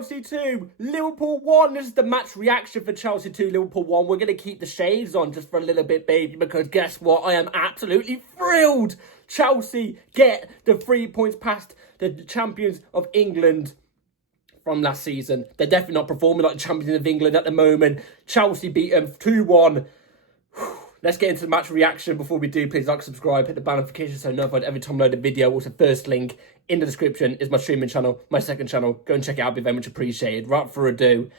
Chelsea 2, Liverpool 1. This is the match reaction for Chelsea 2, Liverpool 1. We're going to keep the shades on just for a little bit, baby, because guess what? I am absolutely thrilled. Chelsea get the 3 points past the champions of England from last season. They're definitely not performing like the champions of England at the moment. Chelsea beat them 2-1. Let's get into the match reaction. Before we do, please like, subscribe, hit the bell notification so you're notified every time I load a video. Also, first link in the description is my streaming channel, my second channel. Go and check it out, be very much appreciated. Without further ado.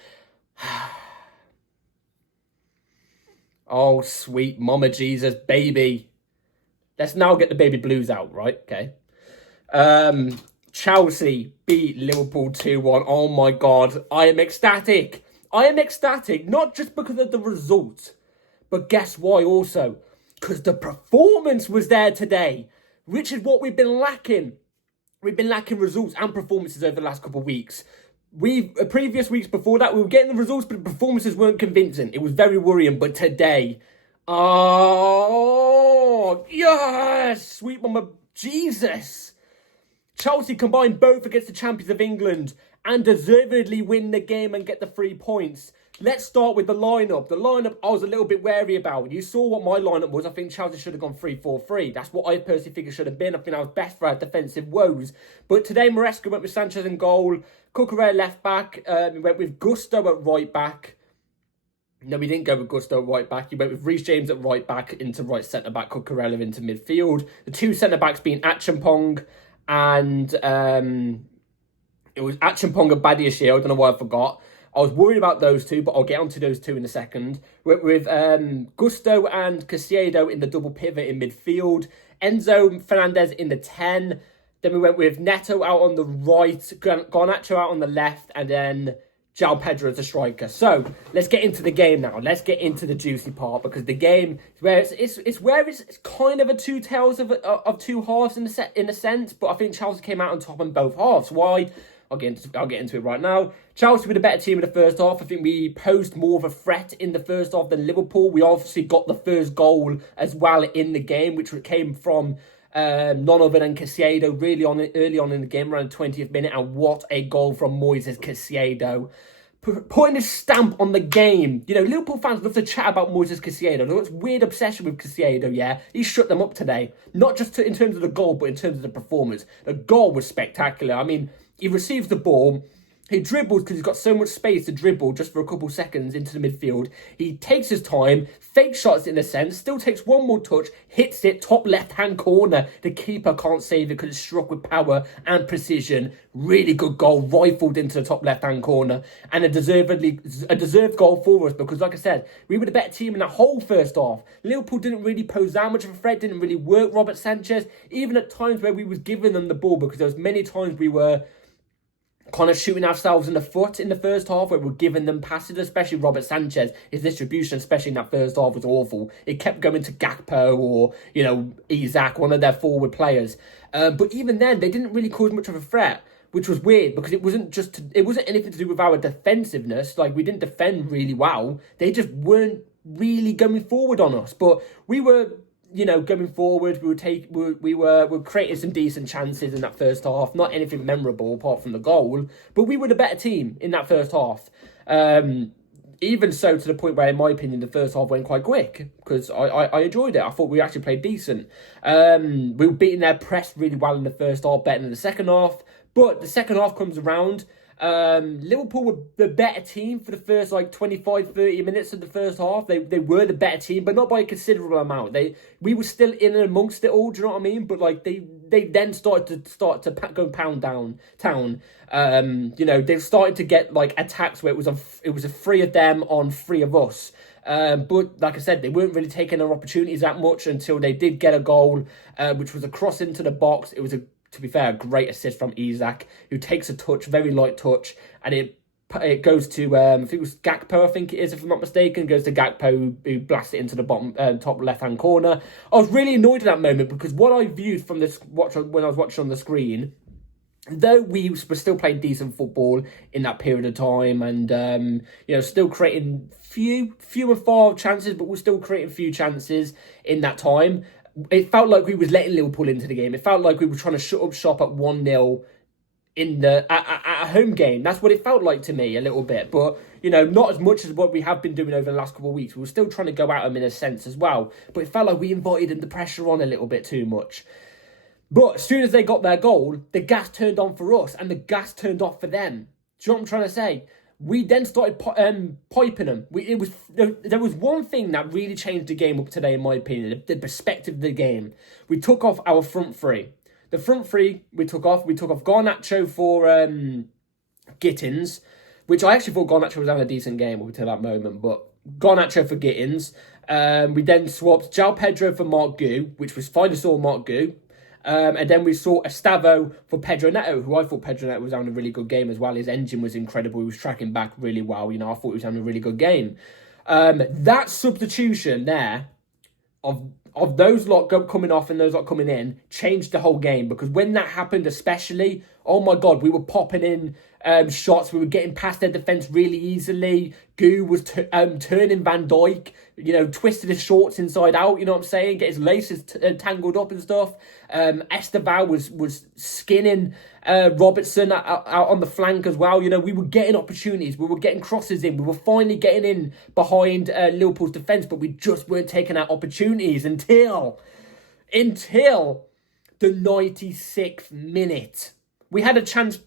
Oh, sweet mama Jesus, baby. Let's now get the baby blues out, right? Okay. Chelsea beat Liverpool 2-1. Oh my God. I am ecstatic. I am ecstatic, not just because of the result, but guess why also? Because the performance was there today, which is what we've been lacking. We've been lacking results and performances over the last couple of weeks. Previous weeks before that, we were getting the results, but the performances weren't convincing. It was very worrying, but today, oh, yes, sweet mama Jesus. Chelsea combined both against the champions of England and deservedly win the game and get the 3 points. Let's start with the lineup. The lineup I was a little bit wary about. You saw what my lineup was. I think Chelsea should have gone 3-4-3. That's what I personally think it should have been. I think I was best for our defensive woes. But today, Maresca went with Sanchez in goal. Cucurella left back. We went with Gusto at right back. No, we didn't go with Gusto at right back. He went with Reece James at right back into right centre-back. Cucurella into midfield. The two centre-backs being Achampong and it was Achampong and Badiashile. I don't know why I forgot. I was worried about those two, but I'll get onto those two in a second. With Gusto and Caicedo in the double pivot in midfield. Enzo Fernandez in the 10. Then we went with Neto out on the right. Garnacho out on the left. And then João Pedro as a striker. So, let's get into the game now. Let's get into the juicy part. Because the game, it's where it's kind of a two tales of two halves in a sense. But I think Chelsea came out on top in both halves. Why? I'll get into it right now. Chelsea were the better team in the first half. I think we posed more of a threat in the first half than Liverpool. We obviously got the first goal as well in the game, which came from none other than Caicedo really early on in the game, around the 20th minute. And what a goal from Moises Caicedo. Putting his stamp on the game. You know, Liverpool fans love to chat about Moises Caicedo. There's weird obsession with Caicedo, yeah? He shut them up today. Not just in terms of the goal, but in terms of the performance. The goal was spectacular. I mean, he receives the ball. He dribbles because he's got so much space to dribble just for a couple seconds into the midfield. He takes his time, fake shots in a sense, still takes one more touch, hits it, top left-hand corner. The keeper can't save it because it's struck with power and precision. Really good goal, rifled into the top left-hand corner. And a deserved goal for us because, like I said, we were the better team in that whole first half. Liverpool didn't really pose that much of a threat, didn't really work Robert Sanchez, even at times where we was giving them the ball because there was many times we were kind of shooting ourselves in the foot in the first half where we're giving them passes, especially Robert Sanchez. His distribution, especially in that first half, was awful. It kept going to Gakpo or, you know, Isaac, one of their forward players. But even then, they didn't really cause much of a threat, which was weird because it wasn't anything to do with our defensiveness. Like, we didn't defend really well. They just weren't really going forward on us. But we were, you know, going forward, we were creating some decent chances in that first half. Not anything memorable apart from the goal, but we were the better team in that first half. Even so, to the point where, in my opinion, the first half went quite quick because I enjoyed it. I thought we actually played decent. We were beating their press really well in the first half, better than the second half. But the second half comes around. Liverpool were the better team for the first 25-30 minutes of the first half. They were the better team, but not by a considerable amount. We were still in and amongst it all, do you know what I mean? But they then started to go pound down town. You know, they started to get attacks where it was a three of them on three of us. But like I said, they weren't really taking their opportunities that much until they did get a goal, which was a cross into the box. It was to be fair, a great assist from Isaac, who takes a touch, very light touch, and it goes to, I think it was Gakpo, I think it is, if I'm not mistaken, goes to Gakpo, who blasts it into the bottom, top left-hand corner. I was really annoyed at that moment, because what I viewed from when I was watching on the screen, though we were still playing decent football in that period of time, and, you know, still creating few and far chances, but we're still creating few chances in that time. It felt like we was letting Liverpool into the game. It felt like we were trying to shut up shop at 1-0 in at a home game. That's what it felt like to me a little bit, but not as much as what we have been doing over the last couple of weeks. We were still trying to go at them in a sense as well, but it felt like we invited the pressure on a little bit too much. But as soon as they got their goal, the gas turned on for us and the gas turned off for them. Do you know what I'm trying to say? We then started piping them. There was one thing that really changed the game up today, in my opinion, the perspective of the game. We took off our front three. The front three we took off. We took off Garnacho for Gittins, which I actually thought Garnacho was having a decent game up until that moment, but Garnacho for Gittins. We then swapped João Pedro for Mark Gu, which was fine to saw Mark Gu. And then we saw ESTEVAO for Pedro Neto, who I thought Pedro Neto was having a really good game as well. His engine was incredible. He was tracking back really well. I thought he was having a really good game. That substitution there of those lot coming off and those lot coming in changed the whole game, because when that happened especially, oh my God, we were popping in shots. We were getting past their defence really easily. Gu was turning Van Dijk, twisted his shorts inside out, you know what I'm saying? Get his laces tangled up and stuff. ESTEVAO was skinning Robertson out on the flank as well. We were getting opportunities. We were getting crosses in. We were finally getting in behind Liverpool's defence, but we just weren't taking out opportunities until the 96th minute. We had a chance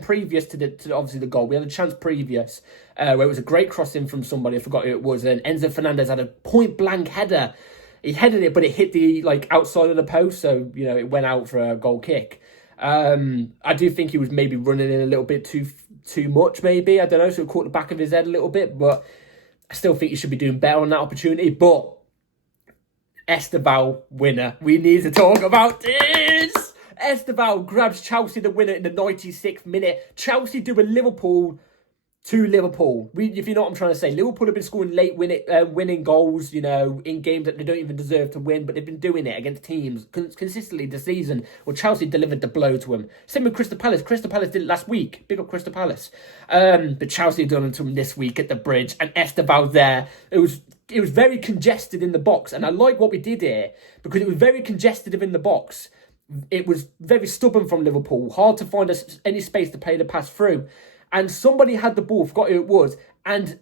previous to obviously the goal. We had a chance previous where it was a great crossing from somebody. I forgot who it was. And Enzo Fernandez had a point blank header. He headed it, but it hit the outside of the post, so it went out for a goal kick. I do think he was maybe running in a little bit too much. Maybe, I don't know. So it caught the back of his head a little bit, but I still think he should be doing better on that opportunity. But ESTEVAO winner. We need to talk about this. ESTEVAO grabs Chelsea the winner in the 96th minute. Chelsea do a Liverpool to Liverpool. If you know what I'm trying to say, Liverpool have been scoring late winning goals, in games that they don't even deserve to win, but they've been doing it against teams consistently this season. Well, Chelsea delivered the blow to them. Same with Crystal Palace. Crystal Palace did it last week. Big up Crystal Palace. But Chelsea done it to them this week at the Bridge, and ESTEVAO there. It was very congested in the box, and I like what we did here because it was very congested in the box. It was very stubborn from Liverpool. Hard to find any space to play the pass through. And somebody had the ball, forgot who it was, and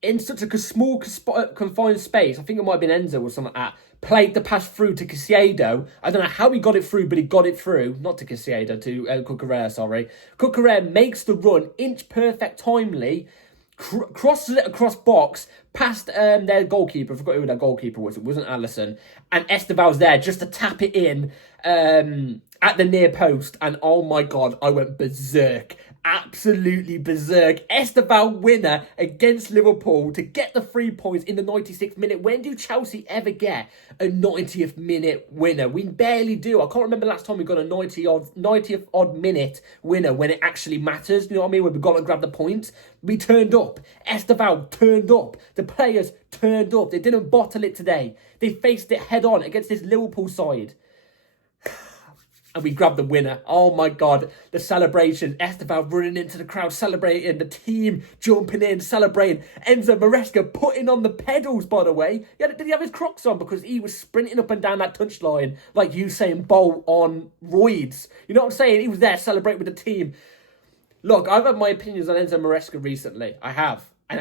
in such a small, confined space, I think it might have been Enzo or something like that, played the pass through to Caicedo. I don't know how he got it through, but he got it through. Not to Caicedo, to Cucurella, sorry. Cucurella makes the run, inch perfect, timely, crosses it across box, past their goalkeeper. I forgot who their goalkeeper was. It wasn't Alisson. And ESTEVAO's there just to tap it in at the near post. And oh my God, I went berserk. Absolutely berserk. ESTEVAO winner against Liverpool to get the 3 points in the 96th minute. When do Chelsea ever get a 90th minute winner? We barely do. I can't remember last time we got a 90th odd minute winner when it actually matters. You know what I mean? When we got to grab the points. We turned up. ESTEVAO turned up. The players turned up. They didn't bottle it today. They faced it head on against this Liverpool side. And we grabbed the winner. Oh my God, the celebration. ESTEVAO running into the crowd, celebrating. The team jumping in, celebrating. Enzo Maresca putting on the pedals, by the way. Did he have his Crocs on? Because he was sprinting up and down that touchline like Usain Bolt on roids. You know what I'm saying? He was there celebrating with the team. Look, I've had my opinions on Enzo Maresca recently. I have. And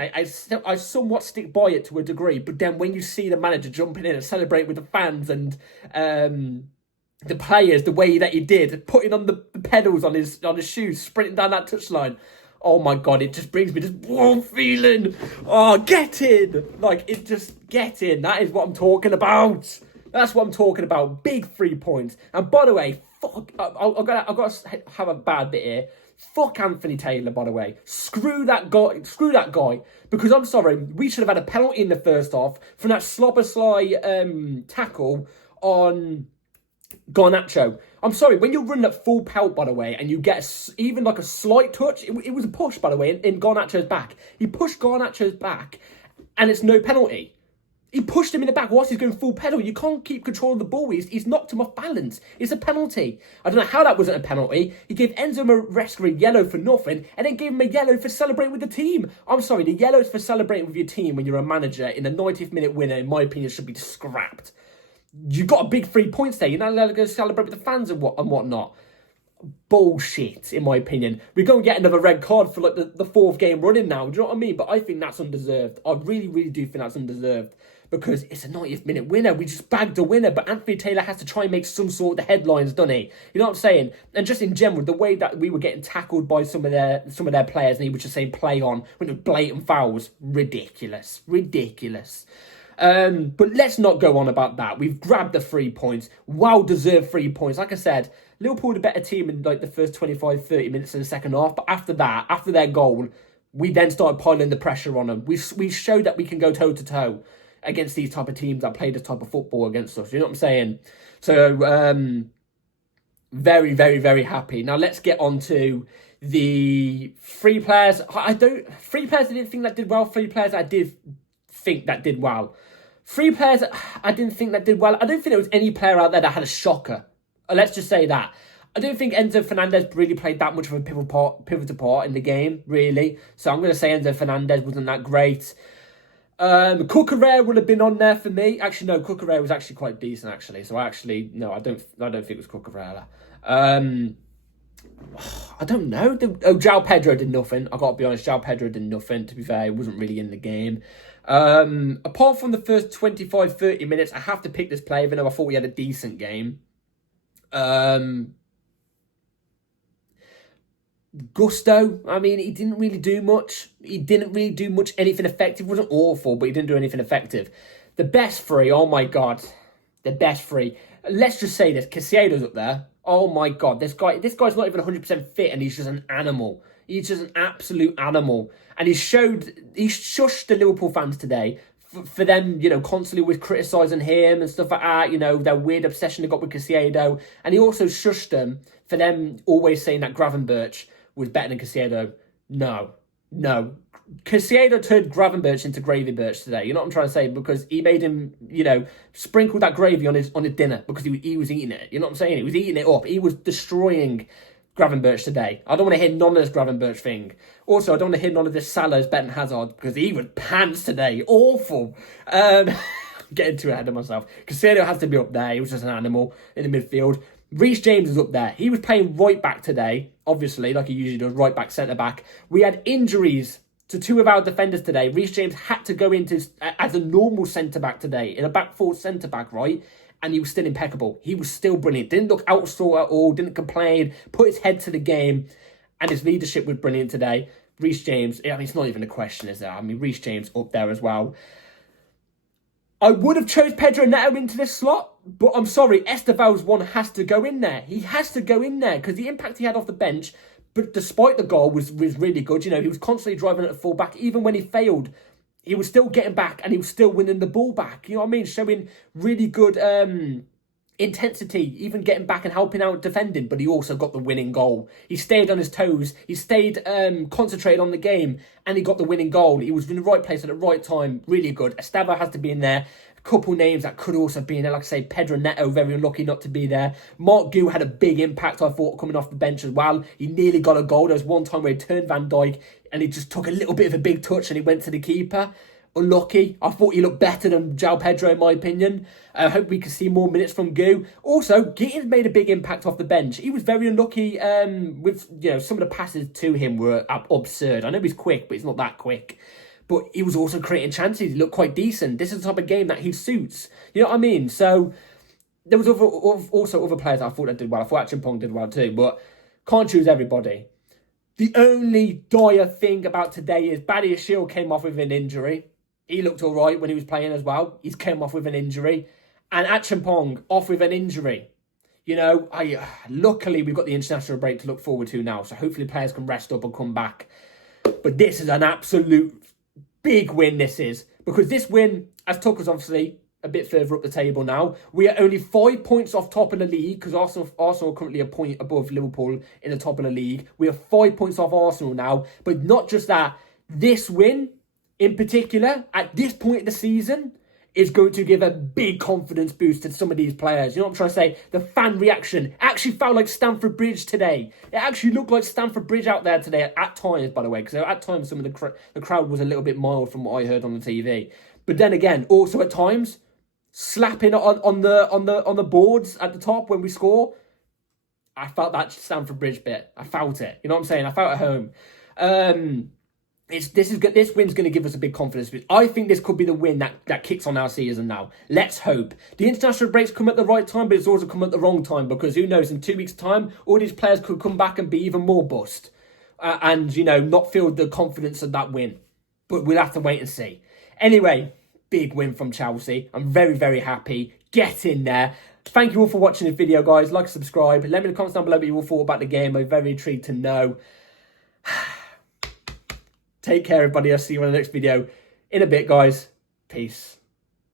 I somewhat stick by it to a degree. But then when you see the manager jumping in and celebrating with the fans and the players, the way that he did, putting on the pedals on his shoes, sprinting down that touchline. Oh my God, it just brings me this warm feeling. Oh, get in. Get in. That is what I'm talking about. That's what I'm talking about. Big 3 points. And by the way, fuck, I've got to have a bad bit here. Fuck Anthony Taylor, by the way. Screw that guy. Because I'm sorry, we should have had a penalty in the first half from that slobber sly tackle on Garnacho. I'm sorry, when you're running at full pelt, by the way, and you get even like a slight touch, it was a push, by the way, in Garnacho's back. He pushed Garnacho's back, and it's no penalty. He pushed him in the back whilst he's going full pedal. You can't keep control of the ball. He's knocked him off balance. It's a penalty. I don't know how that wasn't a penalty. He gave Enzo Maresca a yellow for nothing and then gave him a yellow for celebrating with the team. I'm sorry, the yellow is for celebrating with your team when you're a manager in the 90th minute winner, in my opinion, should be scrapped. You got a big 3 points there. You're not allowed to go celebrate with the fans and whatnot. bullshit, in my opinion. We're going to get another red card for like the fourth game running now. Do you know what I mean? But I think that's undeserved. I really, really do think that's undeserved because it's a 90th minute winner. We just bagged a winner, but Anthony Taylor has to try and make some sort of headlines, doesn't he? You know what I'm saying? And just in general, the way that we were getting tackled by some of their players, and he was just saying play on when it was blatant fouls, ridiculous. But let's not go on about that. We've grabbed the 3 points. Well-deserved 3 points. Like I said, Liverpool the better team in like the first 25, 30 minutes of the second half. But after that, after their goal, we then started piling the pressure on them. We showed that we can go toe-to-toe against these type of teams that play this type of football against us. You know what I'm saying? So, very, very, very happy. Now, let's get on to the 3 players. 3 players I didn't think that did well. 3 players I did think that did well. 3 players I didn't think that did well. I don't think there was any player out there that had a shocker. Let's just say that. I don't think Enzo Fernandez really played that much of a pivotal part in the game, really. So I'm going to say Enzo Fernandez wasn't that great. Cucurella would have been on there for me. Actually, no, Cucurella was actually quite decent, actually. So I don't think it was Cucurella. I don't know. João Pedro did nothing. I got to be honest, João Pedro did nothing. To be fair, he wasn't really in the game. Apart from the first 25, 30 minutes, I have to pick this player, even though I thought we had a decent game. Gusto, I mean, he didn't really do much. Anything effective. It wasn't awful, but he didn't do anything effective. The best 3, oh my God. The best 3. Let's just say this, Casado's up there. Oh my God, this guy's not even 100% fit and he's just an animal. He's just an absolute animal. And he shushed the Liverpool fans today for them, constantly with criticising him and stuff like that, their weird obsession they got with Casado. And he also shushed them for them always saying that Gravenberch was better than Casado. No. Casado turned Gravenberch into Gravy Birch today. You know what I'm trying to say? Because he made him, sprinkle that gravy on his dinner because he was eating it. You know what I'm saying? He was eating it up. He was destroying Gravenberch today. I don't want to hear none of this Gravenberch thing. Also, I don't want to hear none of this Salah's better than Hazard because he was pants today. Awful. I'm getting too ahead of myself. Casado has to be up there. He was just an animal in the midfield. Reece James is up there. He was playing right back today, obviously, like he usually does, right back, centre back. We had injuries to 2 of our defenders today. Reece James had to go into as a normal centre back today, in a back 4 centre back, right? And he was still impeccable. He was still brilliant. Didn't look outsort at all. Didn't complain. Put his head to the game. And his leadership was brilliant today. Reece James, I mean, it's not even a question, is there? I mean, Reece James up there as well. I would have chose Pedro Neto into this slot, but I'm sorry, ESTEVAO's one has to go in there. He has to go in there because the impact he had off the bench, but despite the goal, was really good. He was constantly driving at the full back. Even when he failed, he was still getting back and he was still winning the ball back. You know what I mean? Showing really good intensity, even getting back and helping out defending, but he also got the winning goal. He stayed on his toes. He stayed concentrated on the game and he got the winning goal. He was in the right place at the right time. Really good. ESTEVAO has to be in there. A couple names that could also be in there. Like I say, Pedro Neto, very unlucky not to be there. Mark Gu had a big impact, I thought, coming off the bench as well. He nearly got a goal. There was one time where he turned Van Dijk and he just took a little bit of a big touch and he went to the keeper. Unlucky. I thought he looked better than João Pedro, in my opinion. I hope we can see more minutes from Gu. Also, Gittins made a big impact off the bench. He was very unlucky with, some of the passes to him were absurd. I know he's quick, but he's not that quick. But he was also creating chances. He looked quite decent. This is the type of game that he suits. You know what I mean? So, there was also other players I thought that did well. I thought Achimpong did well too, but can't choose everybody. The only dire thing about today is Badiashile came off with an injury. He looked all right when he was playing as well. He's came off with an injury. And Achimpong off with an injury. Luckily, we've got the international break to look forward to now. So hopefully players can rest up and come back. But this is an absolute big win, this is. Because this win has took us, obviously, a bit further up the table now. We are only 5 points off top of the league. Because Arsenal are currently a point above Liverpool in the top of the league. We are 5 points off Arsenal now. But not just that. This win, in particular, at this point of the season, is going to give a big confidence boost to some of these players. You know what I'm trying to say? The fan reaction actually felt like Stamford Bridge today. It actually looked like Stamford Bridge out there today at times, by the way, because at times some of the crowd was a little bit mild from what I heard on the TV. But then again, also at times, slapping on the boards at the top when we score. I felt that Stamford Bridge bit. I felt it. You know what I'm saying? I felt at home. This win's going to give us a big confidence boost. I think this could be the win that kicks on our season now. Let's hope. The international breaks come at the right time, but it's also come at the wrong time, because who knows, in 2 weeks' time, all these players could come back and be even more bust. And, you know, not feel the confidence of that win. But we'll have to wait and see. Anyway, big win from Chelsea. I'm very, very happy. Get in there. Thank you all for watching this video, guys. Like, subscribe. Let me in the comments down below what you all thought about the game. I'm very intrigued to know. Take care, everybody. I'll see you in the next video in a bit, guys. Peace.